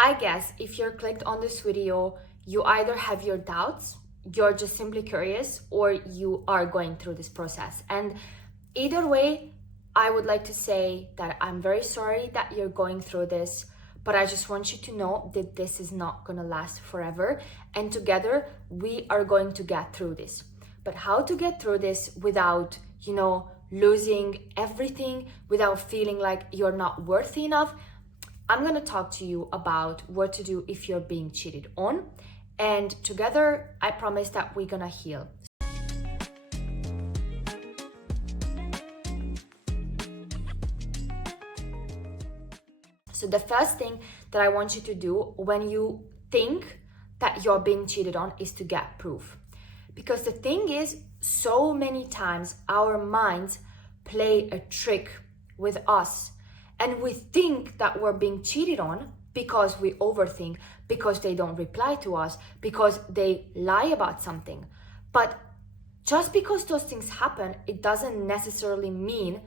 I guess if you're clicked on this video, you either have your doubts, you're just simply curious, or you are going through this process. And either way, I would like to say that I'm very sorry that you're going through this, but I just want you to know that this is not gonna last forever. And together, we are going to get through this. But how to get through this without, losing everything, without feeling like you're not worthy enough, I'm gonna talk to you about what to do if you're being cheated on. And together, I promise that we're gonna heal. So the first thing that I want you to do when you think that you're being cheated on is to get proof. Because the thing is, so many times our minds play a trick with us. And we think that we're being cheated on because we overthink, because they don't reply to us, because they lie about something. But just because those things happen, it doesn't necessarily mean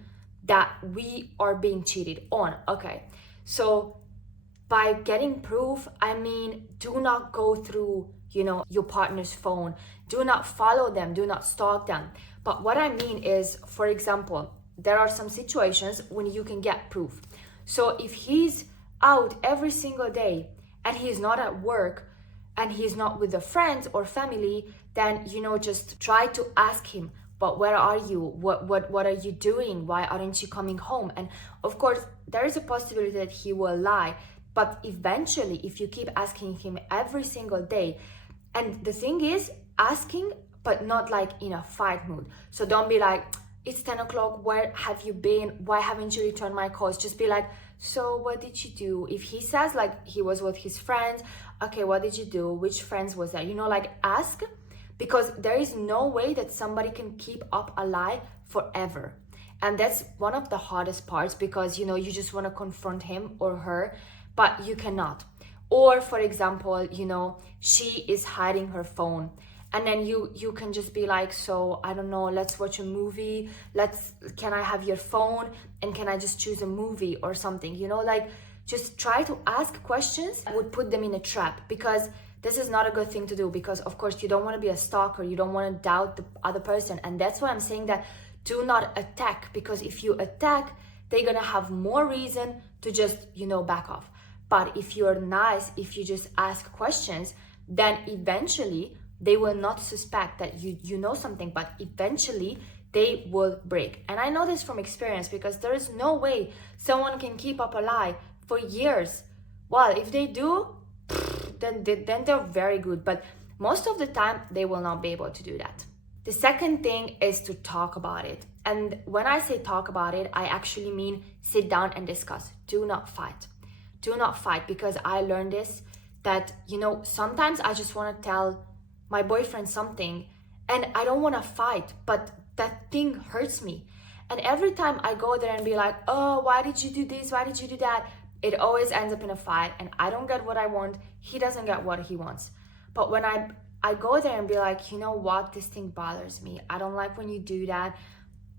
that we are being cheated on. Okay, so by getting proof, I mean, do not go through, your partner's phone. Do not follow them. Do not stalk them. But what I mean is, for example, there are some situations when you can get proof. So if he's out every single day and he's not at work and he's not with the friends or family, then, just try to ask him, but where are you? What are you doing? Why aren't you coming home? And of course, there is a possibility that he will lie. But eventually, if you keep asking him every single day, and the thing is, asking, but not like in a fight mood. So don't be like, it's 10 o'clock, where have you been? Why haven't you returned my calls? Just be like, so what did you do? If he says like he was with his friends, okay, what did you do? Which friends was that? Ask, because there is no way that somebody can keep up a lie forever. And that's one of the hardest parts, because, you just want to confront him or her, but you cannot. Or for example, she is hiding her phone, and then you can just be like, so I don't know, let's watch a movie, can I have your phone and can I just choose a movie or something, just try to ask questions that would put them in a trap, because this is not a good thing to do, because of course you don't want to be a stalker, you don't want to doubt the other person. And that's why I'm saying that do not attack, because if you attack, they're gonna have more reason to just, back off. But if you're nice, if you just ask questions, then eventually they will not suspect that you know something, but eventually they will break. And I know this from experience, because there is no way someone can keep up a lie for years. Well, if they do, then they're very good. But most of the time, they will not be able to do that. The second thing is to talk about it. And when I say talk about it, I actually mean sit down and discuss. Do not fight. Do not fight, because I learned this, that, sometimes I just want to tell my boyfriend something and I don't want to fight, but that thing hurts me. And every time I go there and be like, oh, why did you do this? Why did you do that? It always ends up in a fight, and I don't get what I want. He doesn't get what he wants. But when I go there and be like, you know what, this thing bothers me. I don't like when you do that.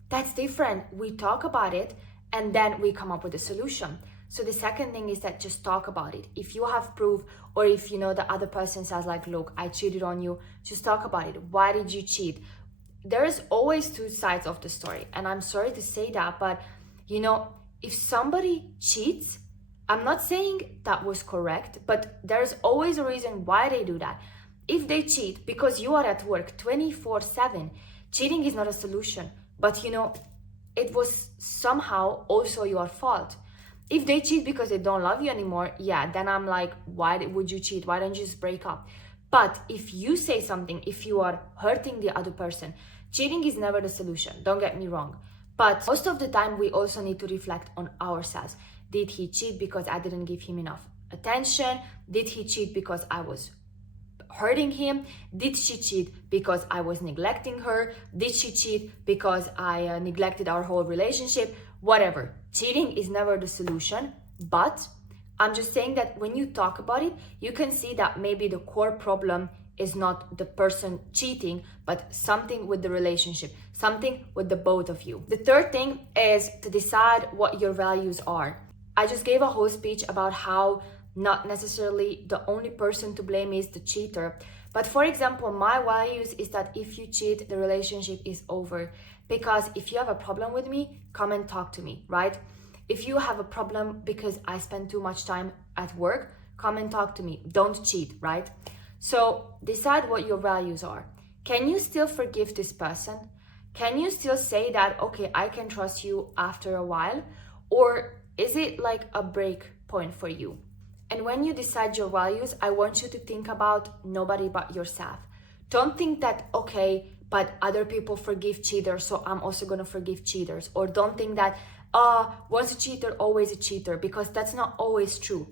That's different. We talk about it and then we come up with a solution. So the second thing is that just talk about it. If you have proof, or if the other person says like, look, I cheated on you, just talk about it. Why did you cheat? There is always two sides of the story. And I'm sorry to say that, but if somebody cheats, I'm not saying that was correct, but there's always a reason why they do that. If they cheat because you are at work 24/7, cheating is not a solution, but it was somehow also your fault. If they cheat because they don't love you anymore, yeah, then I'm like, why would you cheat? Why don't you just break up? But if you say something, if you are hurting the other person, cheating is never the solution, don't get me wrong. But most of the time, we also need to reflect on ourselves. Did he cheat because I didn't give him enough attention? Did he cheat because I was hurting him? Did she cheat because I was neglecting her? Did she cheat because I neglected our whole relationship? Whatever. Cheating is never the solution, but I'm just saying that when you talk about it, you can see that maybe the core problem is not the person cheating, but something with the relationship, something with the both of you. The third thing is to decide what your values are. I just gave a whole speech about how not necessarily the only person to blame is the cheater. But for example, my values is that if you cheat, the relationship is over. Because if you have a problem with me, come and talk to me, right? If you have a problem because I spend too much time at work, come and talk to me. Don't cheat, right? So decide what your values are. Can you still forgive this person? Can you still say that, okay, I can trust you after a while? Or is it like a break point for you? And when you decide your values, I want you to think about nobody but yourself. Don't think that, okay, but other people forgive cheaters, so I'm also gonna forgive cheaters. Or don't think that, once a cheater, always a cheater, because that's not always true.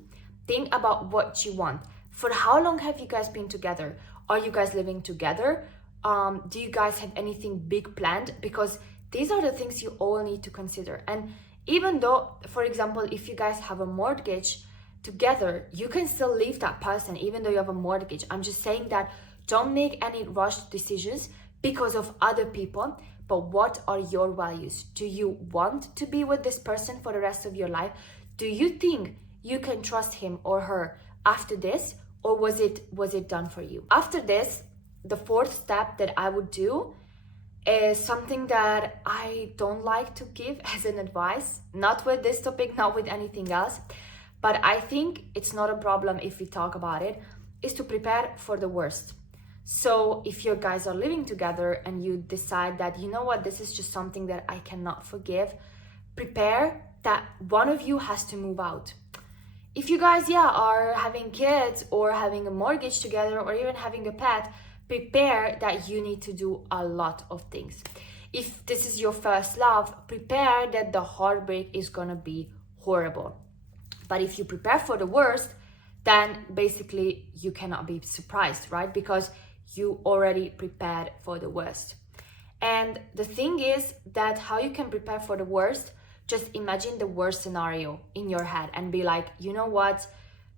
Think about what you want. For how long have you guys been together? Are you guys living together? Do you guys have anything big planned? Because these are the things you all need to consider. And even though, for example, if you guys have a mortgage together, you can still leave that person even though you have a mortgage. I'm just saying that don't make any rushed decisions because of other people. But what are your values? Do you want to be with this person for the rest of your life? Do you think you can trust him or her after this, or was it done for you? After this, the fourth step that I would do is something that I don't like to give as an advice, not with this topic, not with anything else, but I think it's not a problem if we talk about it, is to prepare for the worst. So if you guys are living together and you decide that, you know what, this is just something that I cannot forgive, prepare that one of you has to move out. If you guys, are having kids or having a mortgage together or even having a pet, prepare that you need to do a lot of things. If this is your first love, prepare that the heartbreak is gonna be horrible. But if you prepare for the worst, then basically you cannot be surprised, right? Because you already prepared for the worst. And the thing is that how you can prepare for the worst, just imagine the worst scenario in your head and be like, you know what?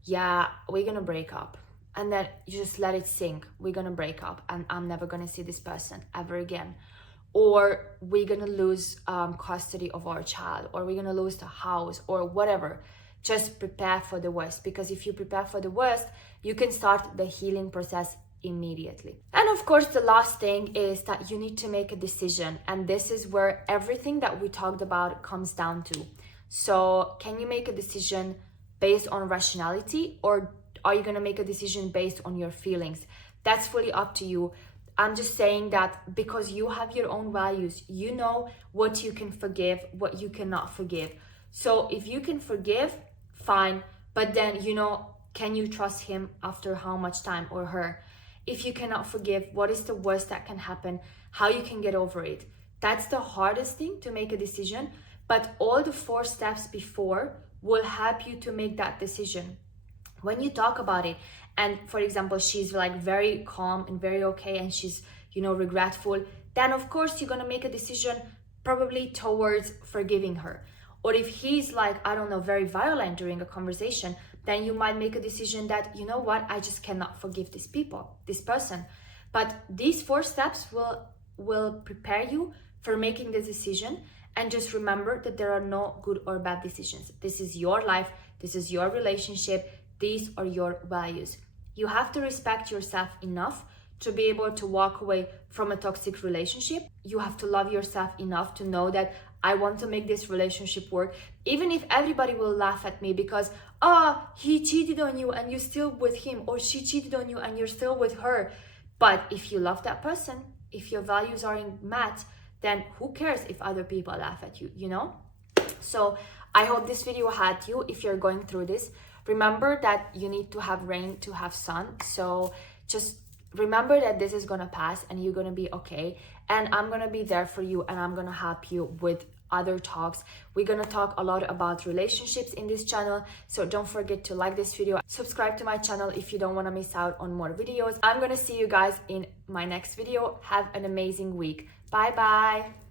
Yeah, we're gonna break up. And then you just let it sink. We're gonna break up and I'm never gonna see this person ever again. Or we're gonna lose custody of our child, or we're gonna lose the house, or whatever. Just prepare for the worst, because if you prepare for the worst, you can start the healing process immediately. And of course, the last thing is that you need to make a decision. And this is where everything that we talked about comes down to. So can you make a decision based on rationality, or are you going to make a decision based on your feelings? That's fully up to you. I'm just saying that because you have your own values, you know what you can forgive, what you cannot forgive. So if you can forgive, fine. But then, can you trust him after how much time, or her? If you cannot forgive, what is the worst that can happen? How you can get over it? That's the hardest thing, to make a decision. But all the 4 steps before will help you to make that decision. When you talk about it, and for example, she's like very calm and very okay, and she's, regretful, then of course you're gonna make a decision probably towards forgiving her. Or if he's like, I don't know, very violent during a conversation, then you might make a decision that, you know what, I just cannot forgive this person. But these 4 steps will prepare you for making the decision. And just remember that there are no good or bad decisions. This is your life. This is your relationship. These are your values. You have to respect yourself enough to be able to walk away from a toxic relationship. You have to love yourself enough to know that I want to make this relationship work, even if everybody will laugh at me because, he cheated on you and you're still with him, or she cheated on you and you're still with her. But if you love that person, if your values are met, then who cares if other people laugh at you, So I hope this video helped you if you're going through this. Remember that you need to have rain to have sun. So just remember that this is gonna pass and you're gonna be okay. And I'm gonna be there for you, and I'm gonna help you with other talks. We're gonna talk a lot about relationships in this channel. So don't forget to like this video, subscribe to my channel if you don't wanna miss out on more videos. I'm gonna see you guys in my next video. Have an amazing week. Bye bye.